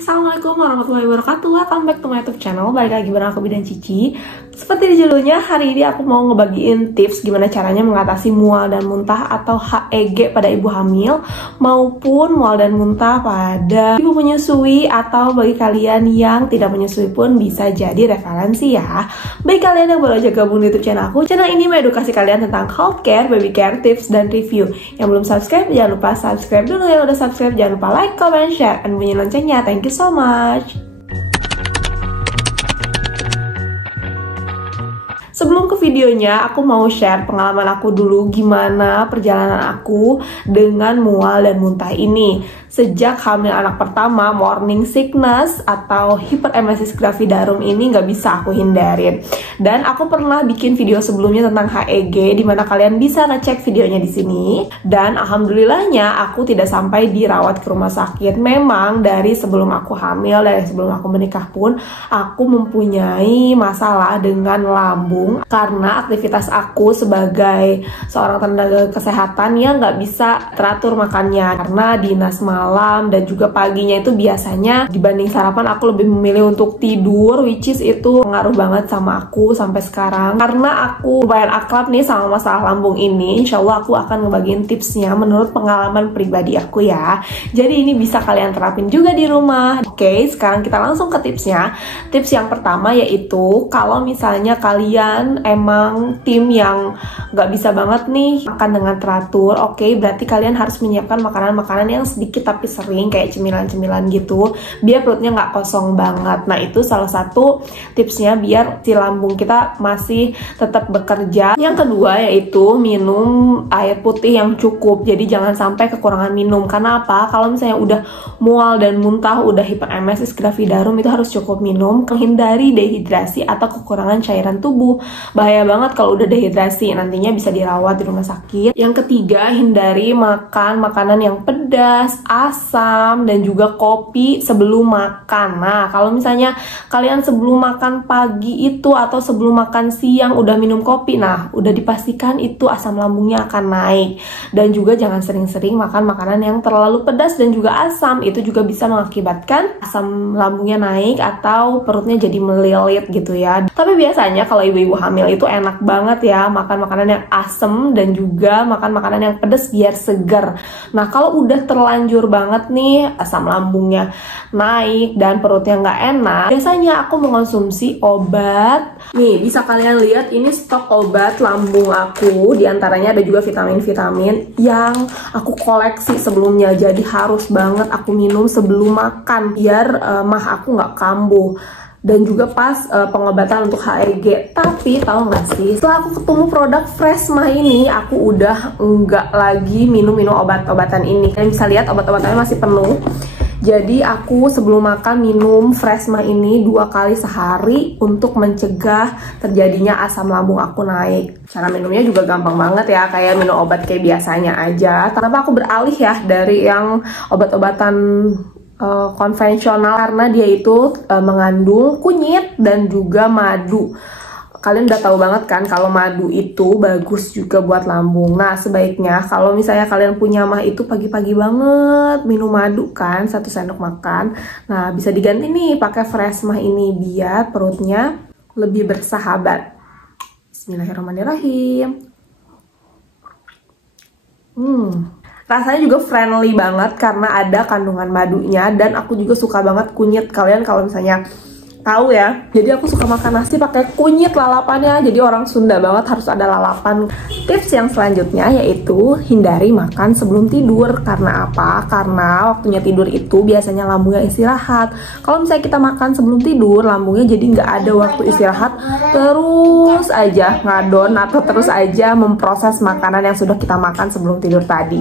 Assalamualaikum warahmatullahi wabarakatuh. Welcome back to my YouTube channel. Balik lagi bareng aku Bidan Cici. Seperti di judulnya, hari ini aku mau ngebagiin tips gimana caranya mengatasi mual dan muntah atau HEG pada ibu hamil maupun mual dan muntah pada ibu menyusui, atau bagi kalian yang tidak menyusui pun bisa jadi referensi ya. Bagi kalian yang baru aja gabung di YouTube channel aku, channel ini mengedukasi kalian tentang healthcare, baby care, tips, dan review. Yang belum subscribe, jangan lupa subscribe dulu. Yang udah subscribe, jangan lupa like, comment, share, dan bunyi loncengnya. Thank you so much. Sebelum ke videonya, aku mau share pengalaman aku dulu gimana perjalanan aku dengan mual dan muntah ini. Sejak hamil anak pertama, morning sickness atau hiperemesis gravidarum ini nggak bisa aku hindarin. Dan aku pernah bikin video sebelumnya tentang HEG, dimana kalian bisa ngecek videonya di sini. Dan alhamdulillahnya aku tidak sampai dirawat ke rumah sakit. Memang dari sebelum aku hamil, dari sebelum aku menikah pun, aku mempunyai masalah dengan lambung karena aktivitas aku sebagai seorang tenaga kesehatan yang nggak bisa teratur makannya karena dinas malam dan juga paginya itu biasanya dibanding sarapan aku lebih memilih untuk tidur, which is itu pengaruh banget sama aku sampai sekarang. Karena aku lumayan akrab nih sama masalah lambung ini, insya Allah aku akan ngebagiin tipsnya menurut pengalaman pribadi aku ya. Jadi ini bisa kalian terapin juga di rumah. Oke, sekarang kita langsung ke tipsnya. Tips yang pertama yaitu kalau misalnya kalian emang tim yang nggak bisa banget nih makan dengan teratur, oke, berarti kalian harus menyiapkan makanan-makanan yang sedikit tapi sering, kayak cemilan-cemilan gitu, biar perutnya nggak kosong banget. Nah, itu salah satu tipsnya biar si lambung kita masih tetap bekerja. Yang kedua yaitu minum air putih yang cukup, jadi jangan sampai kekurangan minum. Karena apa? Kalau misalnya udah mual dan muntah, udah hiperemesis gravidarum, itu harus cukup minum, menghindari dehidrasi atau kekurangan cairan tubuh. Bahaya banget kalau udah dehidrasi, nantinya bisa dirawat di rumah sakit. Yang ketiga, hindari makan makanan yang pedas, asam, dan juga kopi sebelum makan. Nah, kalau misalnya kalian sebelum makan pagi itu atau sebelum makan siang udah minum kopi, nah udah dipastikan itu asam lambungnya akan naik. Dan juga jangan sering-sering makan makanan yang terlalu pedas dan juga asam, itu juga bisa mengakibatkan asam lambungnya naik atau perutnya jadi melilit gitu ya. Tapi biasanya kalau ibu-ibu hamil itu enak banget ya makan makanan yang asam dan juga makan makanan yang pedas biar segar. Nah, kalau udah terlanjur banget nih asam lambungnya naik dan perutnya nggak enak, biasanya aku mengonsumsi obat. Nih, bisa kalian lihat ini stok obat lambung aku, diantaranya ada juga vitamin-vitamin yang aku koleksi sebelumnya, jadi harus banget aku minum sebelum makan biar mah aku nggak kambuh. Dan juga pas pengobatan untuk HEG. Tapi tahu nggak sih, setelah aku ketemu produk Freshma ini, aku udah nggak lagi minum obat-obatan ini. Kalian bisa lihat obat-obatannya masih penuh. Jadi aku sebelum makan minum Freshma ini 2 kali sehari untuk mencegah terjadinya asam lambung aku naik. Cara minumnya juga gampang banget ya, kayak minum obat kayak biasanya aja. Kenapa aku beralih ya dari yang obat-obatan konvensional? Karena dia itu mengandung kunyit dan juga madu. Kalian udah tahu banget kan kalau madu itu bagus juga buat lambung. Nah, sebaiknya kalau misalnya kalian punya mah itu pagi-pagi banget minum madu kan, 1 sendok makan. Nah, bisa diganti nih pakai Freshma ini biar perutnya lebih bersahabat. Bismillahirrahmanirrahim. Rasanya juga friendly banget karena ada kandungan madunya, dan aku juga suka banget kunyit. Kalian kalau misalnya tahu ya, jadi aku suka makan nasi pakai kunyit lalapannya, jadi orang Sunda banget harus ada lalapan. Tips yang selanjutnya yaitu hindari makan sebelum tidur. Karena apa? Karena waktunya tidur itu biasanya lambungnya istirahat. Kalau misalnya kita makan sebelum tidur, lambungnya jadi nggak ada waktu istirahat, terus aja ngadon atau terus aja memproses makanan yang sudah kita makan sebelum tidur tadi.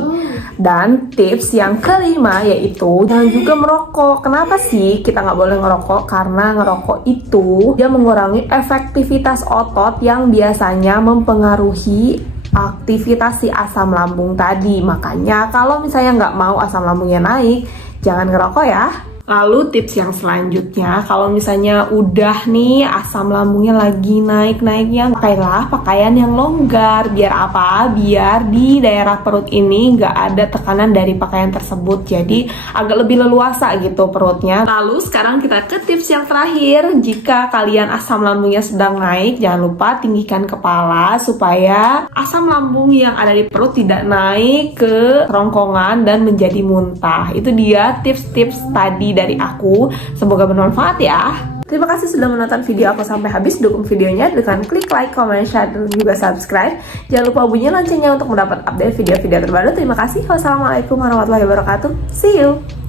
Dan tips yang kelima yaitu jangan juga merokok. Kenapa sih kita nggak boleh ngerokok? Karena ngerokok itu dia mengurangi efektivitas otot yang biasanya mempengaruhi aktivitas si asam lambung tadi. Makanya kalau misalnya nggak mau asam lambungnya naik, jangan ngerokok ya. Lalu tips yang selanjutnya, kalau misalnya udah nih asam lambungnya lagi naik-naiknya, pakailah pakaian yang longgar. Biar apa? Biar di daerah perut ini nggak ada tekanan dari pakaian tersebut, jadi agak lebih leluasa gitu perutnya. Lalu sekarang kita ke tips yang terakhir. Jika kalian asam lambungnya sedang naik, jangan lupa tinggikan kepala supaya asam lambung yang ada di perut tidak naik ke kerongkongan dan menjadi muntah. Itu dia tips-tips tadi dari aku, semoga bermanfaat ya. Terima kasih sudah menonton video aku sampai habis. Dukung videonya dengan klik like, comment, share, dan juga subscribe. Jangan lupa bunyi loncengnya untuk mendapat update video-video terbaru. Terima kasih. Wassalamualaikum warahmatullahi wabarakatuh. See you.